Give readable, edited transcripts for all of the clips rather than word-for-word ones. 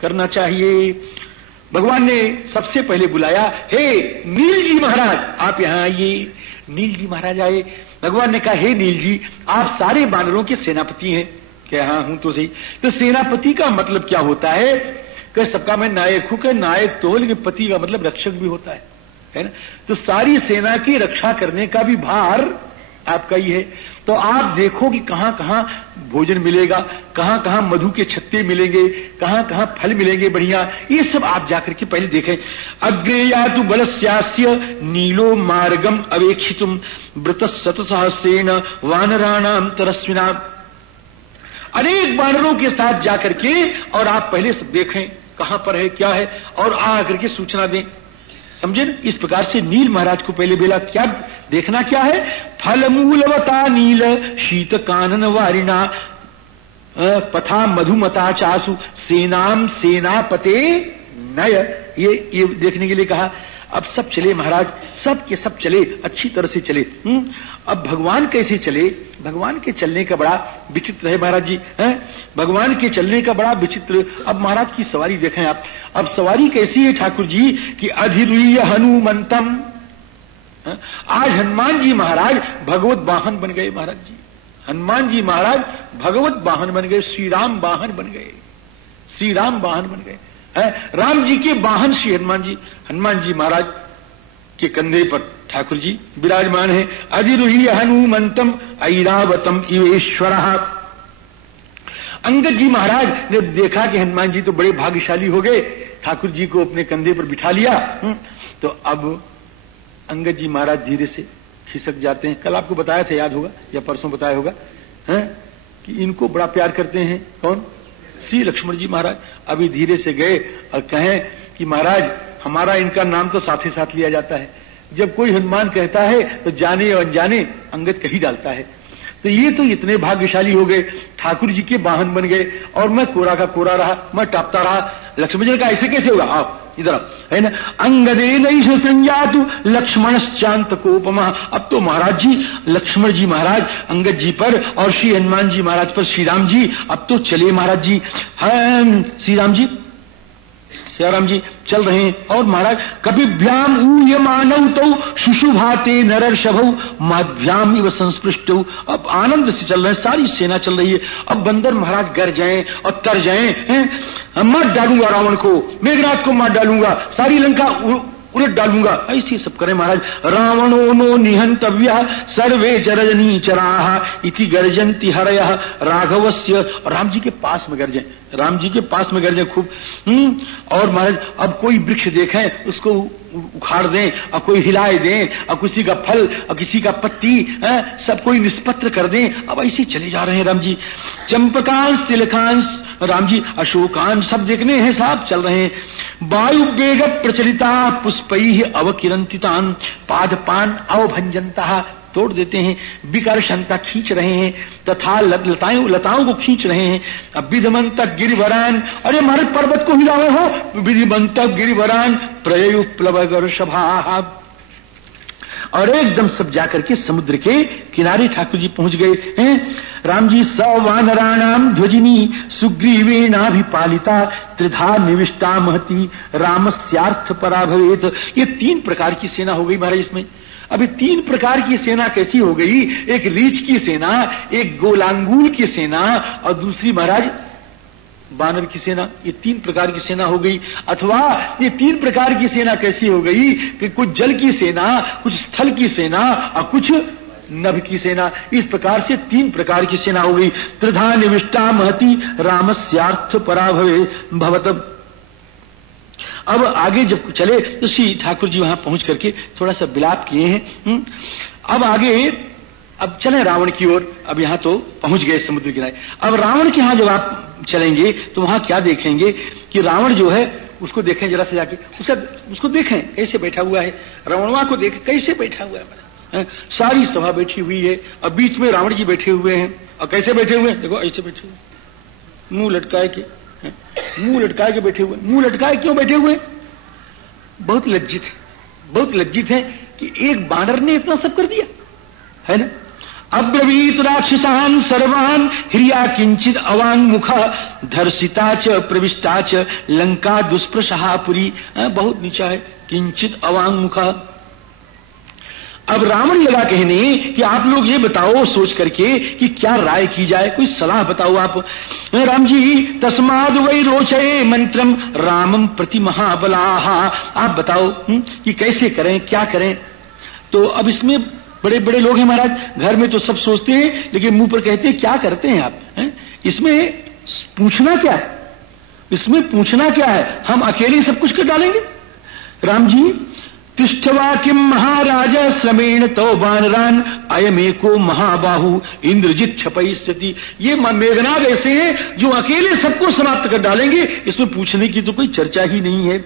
करना चाहिए। भगवान ने सबसे पहले बुलाया, हे नील जी महाराज आप यहां आइए। नील जी महाराज आए। भगवान ने कहा, हे नील जी आप सारे बानरों के सेनापति हैं क्या? हाँ हूं तो सही। तो सेनापति का मतलब क्या होता है? कि सबका मैं नायक हूं। कि नायक तो, लेकिन पति का मतलब रक्षक भी होता है ना। तो सारी सेना की रक्षा करने का भी भार आपका ही है। तो आप देखो कि कहां कहां भोजन मिलेगा, कहां कहां मधु के छत्ते मिलेंगे, कहां कहां फल मिलेंगे बढ़िया, ये सब आप जाकर के पहले देखें। अग्रे यातु बलस्यास्य नीलो मार्गम अवेक्षितुम व्रतशत सहस्रेण वानराणाम तरस्विना। अनेक वानरों के साथ जाकर के और आप पहले सब देखें कहां पर है क्या है, और आकर के सूचना दें। समझे न? इस प्रकार से नील महाराज को पहले बोला, क्या देखना क्या है? फल मूलवता नील शीत कानन वारिणा पथा मधुमता चासु सेनाम सेनापते नय। ये देखने के लिए कहा। अब सब चले महाराज, सब के सब चले, अच्छी तरह से चले। अब भगवान कैसे चले? भगवान के चलने का बड़ा विचित्र है महाराज जी, हैं? भगवान के चलने का बड़ा विचित्र। अब महाराज की सवारी देखें आप। अब सवारी कैसी है ठाकुर जी कि अधिरुह्य हनुमंतम। आज हनुमान जी महाराज भगवत वाहन बन गए महाराज जी। हनुमान जी महाराज भगवत वाहन बन गए, श्री राम वाहन बन गए, श्री राम वाहन बन गए। राम जी के वाहन श्री हनुमान जी महाराज के कंधे पर ठाकुर जी विराजमान है। अधिरुह्य हनुमंतम ऐरावतम इवेश्वर। अंगद जी महाराज ने देखा कि हनुमान जी तो बड़े भाग्यशाली हो गए, ठाकुर जी को अपने कंधे पर बिठा लिया। तो अब अंगद जी महाराज धीरे से खिसक जाते हैं। कल आपको बताया था, याद होगा या परसों बताया होगा, कि इनको बड़ा प्यार करते हैं कौन? श्री लक्ष्मण जी महाराज। अभी धीरे से गए और कहें कि महाराज हमारा इनका नाम तो साथ ही साथ लिया जाता है। जब कोई हनुमान कहता है तो जाने और अनजाने अंगद कही डालता है। तो ये तो इतने भाग्यशाली हो गए, ठाकुर जी के वाहन बन गए, और मैं कोरा का कोरा रहा, मैं टापता रहा। लक्ष्मण जी का ऐसे कैसे होगा? आप इधर है ना। अंगदे नैष संजातु लक्ष्मणश्चांत कोपमा। अब तो महाराज जी लक्ष्मण जी महाराज अंगद जी पर और श्री हनुमान जी महाराज पर श्री राम जी अब तो चले महाराज जी। श्री राम जी जी चल रहे हैं। और महाराज कपिभ्याम ऊह्य मानव तो शुशुभाते नरर्षभौ माध्याम इव संस्पृष्टौ। अब आनंद से चल रहे हैं, सारी सेना चल रही है। अब बंदर महाराज गर जाएं और तर जाएं, मार डालूंगा रावण को, मेघनाथ को मार डालूंगा, सारी लंका उलट डालूंगा, ऐसे सब करें महाराज। रावणो नो निहंतव्य सर्वे चरजनी चराह इति गर्जंती हरयः राघवस्य। राम जी के पास में गर्जें, राम जी के पास में गर्जें खूब। और महाराज अब कोई वृक्ष देखें उसको उखाड़ दें, और कोई हिलाए दें, और किसी का फल और किसी का पत्ती सब कोई निष्पत्र कर दें। अब ऐसे चले जा रहे हैं राम जी। चंपकांश तिलकांश राम जी अशोकान सब देखने हैं, साहब चल रहे हैं। वायु वेग प्रचलिता पुष्पैः अवकिरंतितान पादपान अवभंजनता। तोड़ देते हैं, विकर्षणता खींच रहे हैं, तथा लताओं को खींच रहे हैं। अब विधिमंतक गिरिवरान, अरे हमारे पर्वत को हिलावे हो, विधिमंतक गिरिवरान प्रयु प्लवगर सभा। और एकदम सब जाकर के समुद्र के किनारे ठाकुर जी पहुंच गए हैं। राम जी स वानराणाम ध्वजिनी सुग्रीवेणाभिपालिता त्रिधा निविष्टा महती रामस्यार्थ परा भवेत। ये 3 प्रकार की सेना हो गई महाराज इसमें। अभी 3 प्रकार की सेना कैसी हो गई? एक रीछ की सेना, एक गोलांगूल की सेना, और दूसरी महाराज बानर की सेना। ये 3 प्रकार की सेना हो गई। अथवा ये 3 प्रकार की सेना कैसी हो गई कि कुछ जल की सेना, कुछ स्थल की सेना और कुछ नभ की सेना। इस प्रकार से 3 प्रकार की सेना हो गई। त्रिधा निविष्टा महती रामस्यार्थ परा भवत। अब आगे जब चले तो श्री ठाकुर जी वहां पहुंच करके थोड़ा सा विलाप किए हैं। अब आगे अब चले रावण की ओर। अब यहां तो पहुंच गए समुद्र किनारे। अब रावण के यहां जब आप चलेंगे तो वहां क्या देखेंगे कि रावण जो है उसको देखें जरा से जाके, उसको देखें कैसे बैठा हुआ है। रावणवा को देखें कैसे बैठा हुआ है। सारी सभा बैठी हुई है, अब बीच में रावण जी बैठे हुए हैं। और कैसे बैठे हुए हैं? देखो ऐसे बैठे हुए, मुंह लटकाए के, मुंह लटकाए के बैठे हुए। मुंह लटकाए क्यों बैठे हुए? बहुत लज्जित है, बहुत लज्जित है कि एक बानर ने इतना सब कर दिया है ना। अब्रवीत राक्षसान् सर्वान् हिरिया किंचित अवाङ्मुख धर्षिता च प्रविष्टा च लंका दुष्प्रसहा पुरी। बहुत नीचा है, किंचित अवाङ्मुख। अब रावण लगा कहने कि आप लोग ये बताओ सोच करके कि क्या राय की जाए, कोई सलाह बताओ आप। राम जी तस्माद वै रोचये मंत्रम रामम प्रति महाबलाः। आप बताओ कि कैसे करें, क्या करें। तो अब इसमें बड़े बड़े लोग हैं महाराज, घर में तो सब सोचते हैं लेकिन मुंह पर कहते हैं क्या करते हैं आप हैं? इसमें पूछना क्या है, इसमें पूछना क्या है, हम अकेले सब कुछ कर डालेंगे। राम जी तिष्ठवा किम महाराज श्रमेण तो वानरान अयमेको महाबाहु इंद्रजित छपयिष्यति। ये मेघनाद ऐसे हैं जो अकेले सबको समाप्त कर डालेंगे, इसमें पूछने की तो कोई चर्चा ही नहीं है।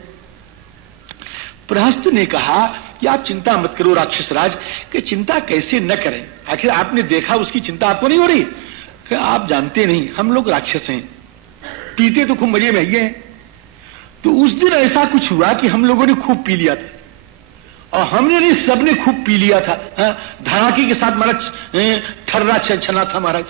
प्रहस्त ने कहा कि आप चिंता मत करो राक्षस राज, कि चिंता कैसे न करें, आखिर आपने देखा उसकी चिंता आपको नहीं हो रही। कि आप जानते नहीं हम लोग राक्षस हैं, पीते तो खूब मजे में ही हैं। तो उस दिन ऐसा कुछ हुआ कि हम लोगों ने खूब पी लिया था, और हमने नहीं सबने खूब पी लिया था। धड़ाके के साथ महाराज ठर्रा छना था महाराज,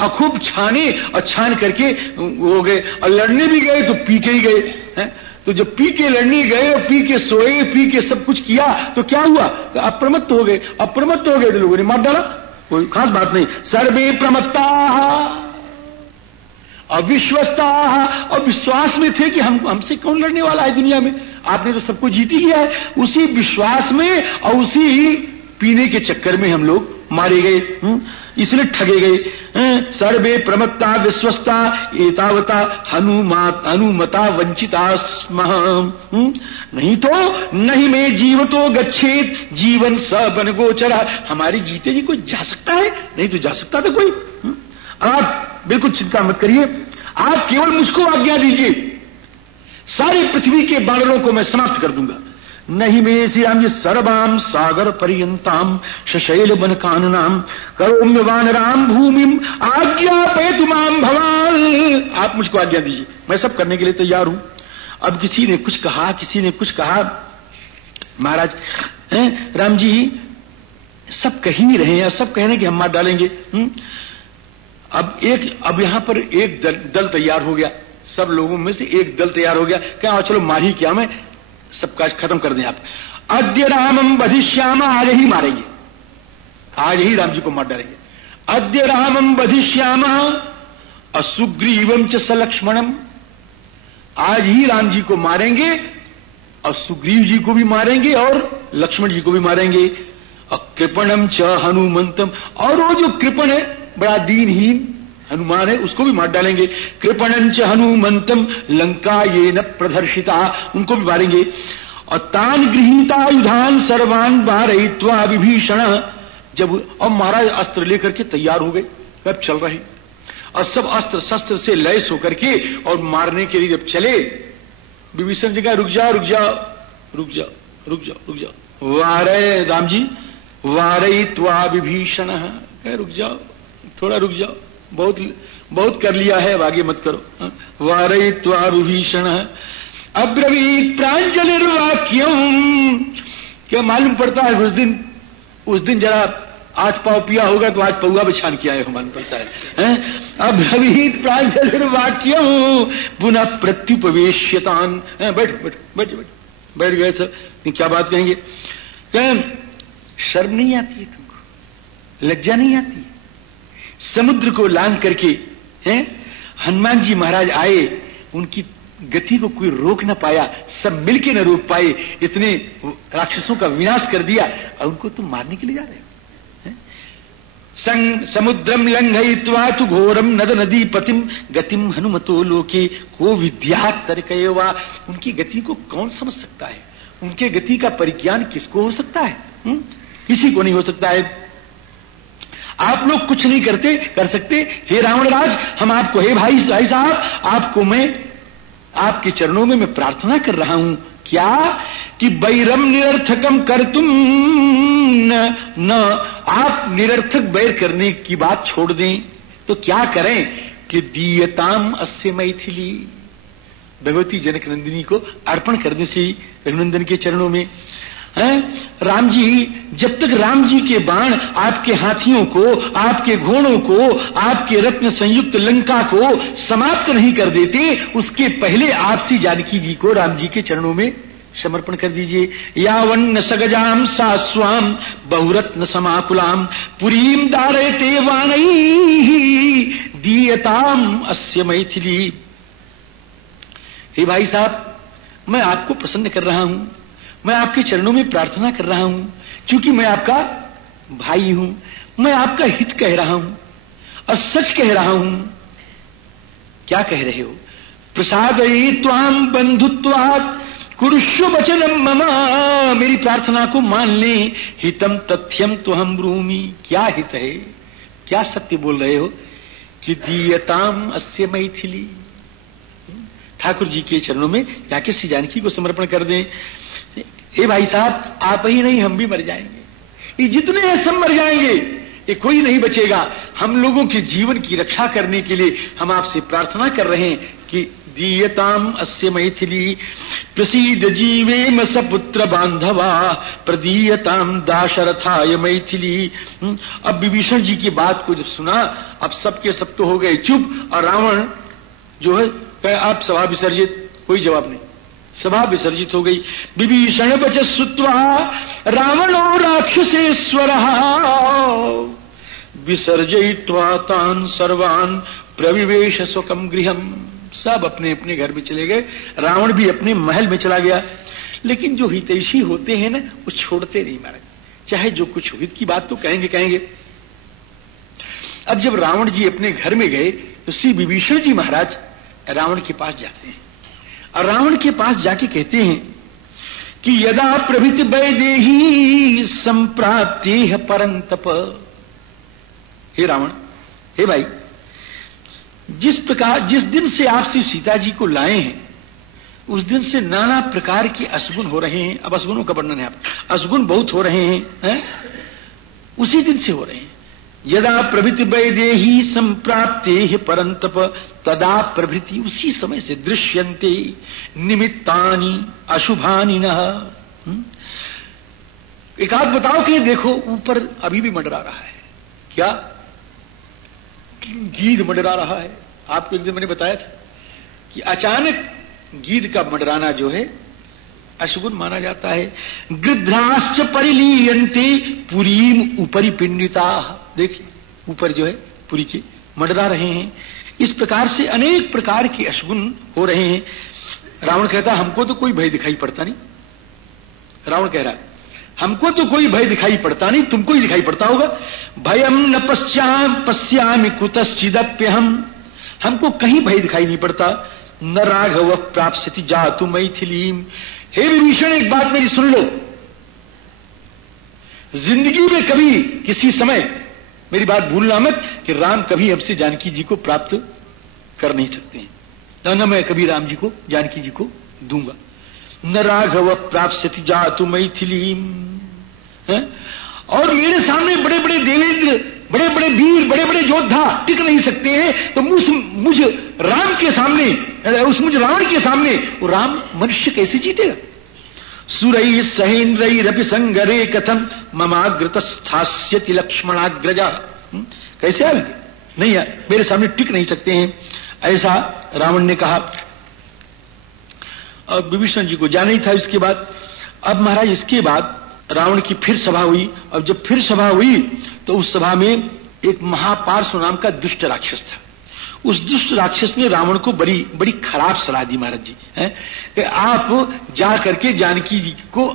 और खूब छाने और छान करके हो गए, और लड़ने भी गए तो पी के ही गए। तो जब पी के लड़ने गए और पी के सोए, पी के सब कुछ किया, तो क्या हुआ, तो अप्रमत्त हो गए। अप्रमत्त हो गए तो लोगों ने मार डाला, कोई खास बात नहीं। सर्वे प्रमत्ता अविश्वस्ता, और विश्वास में थे कि हमसे कौन लड़ने वाला है दुनिया में, आपने तो सबको जीत ही लिया है। उसी विश्वास में और उसी पीने के चक्कर में हम लोग मारे गए, इसलिए ठगे गए। सर्वे प्रमत्ता विश्वस्ता एतावता हनुमता वंचिता स्मः। नहीं तो नहीं में जीवतो गच्छेत जीवन स बन गोचरा। हमारे जीते जी कोई जा सकता है, नहीं तो जा सकता था कोई। आप बिल्कुल चिंता मत करिए, आप केवल मुझको आज्ञा दीजिए, सारी पृथ्वी के बानरों को मैं समाप्त कर दूंगा। नहीं में श्री राम जी सर्वाम सागर पर्यंताम शशैल बन काननाम करोम्य वानराम भूमिम आज्ञापयतुमाम भवान। आप मुझको आज्ञा दीजिए, मैं सब करने के लिए तैयार हूं। अब किसी ने कुछ कहा, किसी ने कुछ कहा। महाराज राम जी सब कह ही रहे हैं, सब कह रहे हैं कि हम मार डालेंगे। अब यहां पर एक दल तैयार हो गया, सब लोगों में से एक दल तैयार हो गया। क्या चलो मार ही क्या, मैं सब काज खत्म कर दें आप। अद्य रामम बधिष्यामा, आज ही मारेंगे, आज ही राम जी को मार डालेंगे। अद्य रामम बधिष्यामा असुग्रीवम च सलक्ष्मणम, आज ही राम जी को मारेंगे और सुग्रीव जी को भी मारेंगे और लक्ष्मण जी को भी मारेंगे। और कृपणम च हनुमंतम, और वो जो कृपण है बड़ा दीनहीन हनुमान है उसको भी मार डालेंगे। कृपणंच हनुमंतम लंका ये न प्रदर्शिता, उनको भी मारेंगे। और तान गृहीता युधान सर्वान वारयित्वा विभीषण, जब और महाराज अस्त्र लेकर के तैयार हो गए, अब चल रहे और सब अस्त्र शस्त्र से लैस होकर के और मारने के लिए जब चले, विभीषण जी कहा रुक जाओ रुक जाओ रुक जाओ रुक जाओ रुक जाओ। वारय राम जी वारयित्वा विभीषण, रुक जाओ थोड़ा रुक जाओ, बहुत बहुत कर लिया है, अब आगे मत करो। वारयित्वा विभीषण अब्रवीत प्रांजलिर्वाक्यम, क्या मालूम पड़ता है उस दिन जरा 8 पाव पिया होगा तो आज पौआ बिछान किया है, मालूम पड़ता है। अब्रवीत प्रांजलिर्वाक्यम पुनः प्रत्युपवेश्यतान, बैठ बैठ बैठ बैठ बैठ गए सर, क्या बात कहेंगे। शर्म नहीं आती है तुमको, लज्जा नहीं आती। समुद्र को लांग करके हैं हनुमान जी महाराज आए, उनकी गति को कोई रोक न पाया, सब मिलके न रोक पाए, इतने राक्षसों का विनाश कर दिया और उनको तुम मारने के लिए जा रहे हो। संग समुद्रम लंघयित्वा तु घोरम नद नदी पतिम गतिम हनुमतो लोके को विद्यात् तर्कयेवा। उनकी गति को कौन समझ सकता है, उनके गति का परिज्ञान किसको हो सकता है, किसी को नहीं हो सकता है। आप लोग कुछ नहीं कर सकते। हे रावणराज, हम आपको, हे भाई साहब, आपको मैं आपके चरणों में मैं प्रार्थना कर रहा हूं, क्या कि बैरम निरर्थकम कर तुम न आप निरर्थक बैर करने की बात छोड़ दें तो क्या करें कि दीयताम अस्य मैथिली, भगवती जनक नंदिनी को अर्पण करने से रघुनंदन के चरणों में। राम जी, जब तक राम जी के बाण आपके हाथियों को, आपके घोड़ों को, आपके रत्न संयुक्त लंका को समाप्त नहीं कर देते, उसके पहले आप सी जानकी जी को राम जी के चरणों में समर्पण कर दीजिए। यावन्न सगजाम सास्वाम बहुरत्न समाकुलाम पुरीम दारयते वानैः दीयताम अस्य मैथिली। हे भाई साहब, मैं आपको प्रसन्न कर रहा हूं, मैं आपके चरणों में प्रार्थना कर रहा हूं, क्योंकि मैं आपका भाई हूं, मैं आपका हित कह रहा हूं और सच कह रहा हूं। क्या कह रहे हो? प्रसादये त्वाम बंधुत्वात् कुरुष्व वचनम मम, मेरी प्रार्थना को मान ले। हितम तथ्यम तुहम ब्रूमि, क्या हित है, क्या सत्य बोल रहे हो कि दीयताम अस्य मैथिली। ठाकुर जी के चरणों में जाके श्री जानकी को समर्पण कर दें। हे भाई साहब, आप ही नहीं हम भी मर जाएंगे, ये जितने हैं सब मर जाएंगे, ये कोई नहीं बचेगा। हम लोगों के जीवन की रक्षा करने के लिए हम आपसे प्रार्थना कर रहे हैं कि दीयताम अस्य मैथिली प्रसीद जीवेम सपुत्र बांधवा प्रदीयताम दाशरथाय मैथिली। अब विभीषण जी की बात को जब सुना, अब सबके सब तो हो गए चुप, और रावण जो है आप सभा विसर्जित, कोई जवाब नहीं, सभा विसर्जित हो गई। विभीषण वचः श्रुत्वा रावणो राक्षसेश्वरः विसर्जयित्वा तान् सर्वान् प्रविवेश स्वकं गृहम्। सब अपने अपने घर में चले गए, रावण भी अपने महल में चला गया। लेकिन जो हितैषी होते हैं ना, वो छोड़ते नहीं महाराज, चाहे जो कुछ हित की बात तो कहेंगे। अब जब रावण जी अपने घर में गए तो श्री विभीषण जी महाराज रावण के पास जाते हैं और रावण के पास जाके कहते हैं कि यदा प्रभृति वैदेही संप्राप्तेह परंतप। हे रावण, हे भाई, जिस प्रकार जिस दिन से आप श्री सीता जी को लाए हैं, उस दिन से नाना प्रकार के अशगुन हो रहे हैं। अब अशगुनों का वर्णन है, अशगुन बहुत हो रहे हैं, उसी दिन से हो रहे हैं। यदा प्रभृति वैदेही संप्राप्तेह परंतप तदा प्रभृति, उसी समय से दृश्यन्ते निमित्तानि अशुभानि नः। एक आध बताओ कि देखो ऊपर अभी भी मंडरा रहा है, क्या गीध मंडरा रहा है। आपको एक दिन मैंने बताया था कि अचानक गीध का मंडराना जो है अशुगुन माना जाता है। गृध्राश्च परिलीयन्ते पुरीम उपरि पिंडिता, देखिए ऊपर जो है पुरी के मंडरा रहे हैं। इस प्रकार से अनेक प्रकार के अशुगुन हो रहे हैं। रावण कहता हमको तो कोई भय दिखाई पड़ता नहीं। रावण कह रहा है हमको तो कोई भय दिखाई पड़ता नहीं, तुमको ही दिखाई पड़ता होगा। भयम न पश्यामि कुतश्चिदप्यहम्, हमको कहीं भय दिखाई नहीं पड़ता। न राघव प्राप्स्यति जातु मैथिलीम। हे विभीषण, एक बात मेरी सुन लो, जिंदगी में कभी किसी समय मेरी बात भूलना मत कि राम कभी हमसे जानकी जी को प्राप्त कर नहीं सकते हैं, न मैं कभी राम जी को जानकी जी को दूंगा। न राघव प्राप्स्यति जातु मैथिलीम। और मेरे सामने बड़े बड़े देवेंद्र, बड़े बड़े वीर, बड़े बड़े योद्धा टिक नहीं सकते हैं, तो मुझ राम के सामने, मुझ रावण के सामने वो राम मनुष्य कैसे जीतेगा। सुरैः सहेन्द्रैरपि संगरे कथम ममाग्रतस्थास्यति लक्ष्मणाग्रजा। कैसे आएंगे, नहीं यार, मेरे सामने टिक नहीं सकते हैं, ऐसा रावण ने कहा। और विभीषण जी को जाना ही था। इसके बाद अब महाराज इसके बाद रावण की फिर सभा हुई, और जब फिर सभा हुई तो उस सभा में एक महापार्श्व नाम का दुष्ट राक्षस था। उस दुष्ट राक्षस ने रावण को बड़ी बड़ी खराब सलाह दी महाराज जी, कि आप जा करके जानकी जी को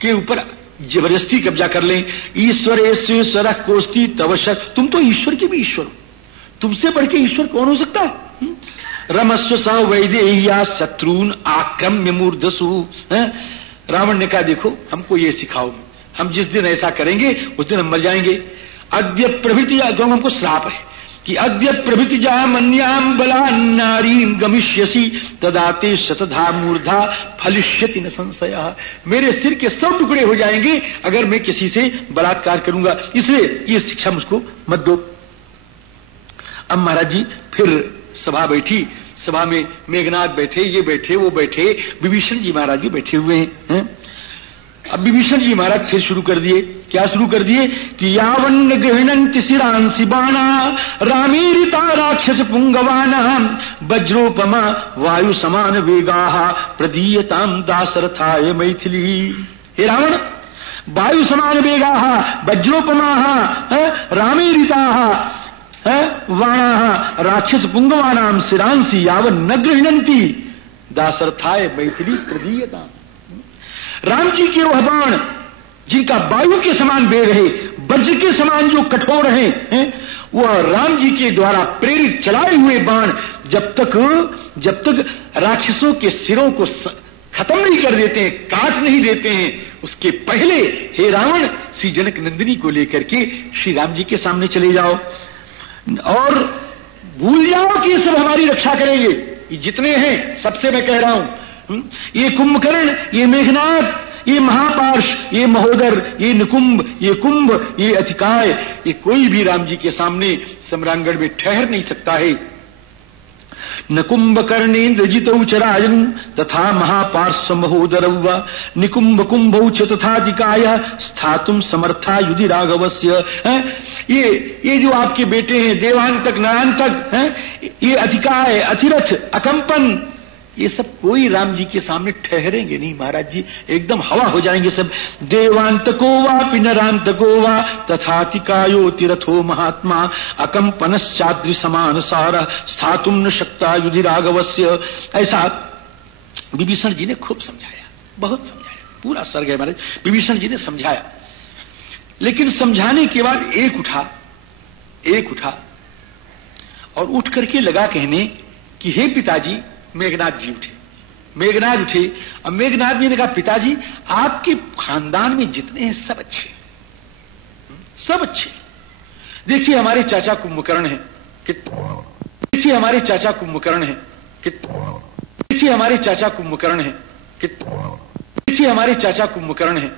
के ऊपर जबरदस्ती कब्जा कर लें। ईश्वरेश्वर कोस्ति तव शक, तुम तो ईश्वर के भी ईश्वर हो, तुमसे बढ़ के ईश्वर कौन हो सकता है। रमस्व सा वैदेह्या शत्रुन आक्रम्य मूर्धसु। रावण ने कहा देखो हमको ये सिखाओ, हम जिस दिन ऐसा करेंगे उस दिन हम मर जाएंगे। अद्य प्रभृति, हमको श्राप है कि अद्य प्रभृति जा मन्याम बला नारीम गमिष्यसि तदाते शतधा मूर्धा फलिष्यति न संशय। मेरे सिर के 100 टुकड़े हो जाएंगे अगर मैं किसी से बलात्कार करूंगा, इसलिए ये शिक्षा मुझको मत दो। अब महाराज जी फिर सभा बैठी, सभा में मेघनाथ बैठे, ये बैठे, वो बैठे, विभीषण जी महाराज भी बैठे हुए हैं। अब विभीषण जी महाराज फिर शुरू कर दिए। क्या शुरू कर दिए कि यावन्न गृहणन्ति शिरांसि बाणा रामेरिता राक्षस पुंगवाना वज्रोपमा वायु समान वेगाः प्रदीयताम दाशरथाय मैथिली। हे रावण, वायु समान वेगाः वज्रोपमाः रामेरिताः वाणाः राक्षस पुंगवानां शिरांसि यावन्न गृहणन्ति दाशरथाय मैथिली प्रदीयताम। राम जी के वह बाण जिनका वायु के समान वेग है, वज्र के समान जो कठोर हैं, वह राम जी के द्वारा प्रेरित चलाए हुए बाण जब तक राक्षसों के सिरों को खत्म नहीं कर देते हैं, काट नहीं देते हैं, उसके पहले हे रावण श्री जनक नंदिनी को लेकर के श्री राम जी के सामने चले जाओ और भूल जाओ कि ये सब हमारी रक्षा करेंगे। ये जितने हैं सबसे मैं कह रहा हूं, ये कुंभकर्ण, ये मेघनाद, ये महापार्श, ये महोदर, ये निकुंभ, ये कुंभ, ये अतिकाय, ये कोई भी राम जी के सामने सम्रांगण में ठहर नहीं सकता है। न कुंभकर्णेन्द्र जितौ च राजन् तथा महापार्श महोदरौ निकुंभ कुंभौ च तथाधिकाय स्थातुम समर्था युधि राघवस्य। ये जो आपके बेटे हैं देवांतक नरांतक, ये अधिकाय, अतिरथ, अकंपन, ये सब कोई राम जी के सामने ठहरेंगे नहीं महाराज जी, एकदम हवा हो जाएंगे सब। देवांतको वा पिनरांतको वा तथातिकायो तिरथो महात्मा अकंपनश्चाद्रि समान सार स्थातुम न शक्ता युधि राघवस्य। ऐसा विभीषण जी ने खूब समझाया, बहुत समझाया, पूरा सर्ग है महाराज। विभीषण जी ने समझाया, लेकिन समझाने के बाद एक उठा और उठ करके लगा कहने कि हे पिताजी। मेघनाथ जी उठे, मेघनाथ उठे और मेघनाथ जी ने कहा पिताजी आपके खानदान में जितने हैं सब अच्छे, सब अच्छे। देखिए हमारे चाचा कुंभकर्ण हैं, देखिए हमारे चाचा कुंभकर्ण हैं, देखिए हमारे चाचा कुंभकर्ण हैं, देखिए हमारे चाचा कुंभकर्ण हैं,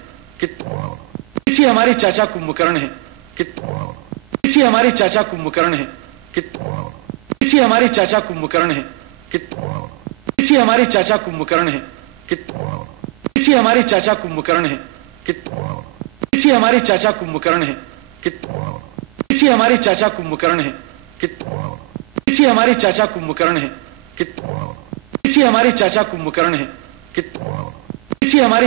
देखिए हमारे चाचा कुंभकर्ण हैं, देखिए हमारे चाचा कुंभकर्ण हैं, देखिए हमारे चाचा कुंभकर्ण हैं, देखिए हमारे चाचा कुंभकर्ण हैं, देखिए हमारे चाचा कुंभकर्ण हैं, देखिए हमारे चाचा कुंभकर्ण हैं, देखिए हमारे चाचा कुंभकर्ण हैं, देखिए हमारे चाचा कुंभकर्ण हैं, देखिए हमारे चाचा कुंभकर्ण हैं, देखिए हमारे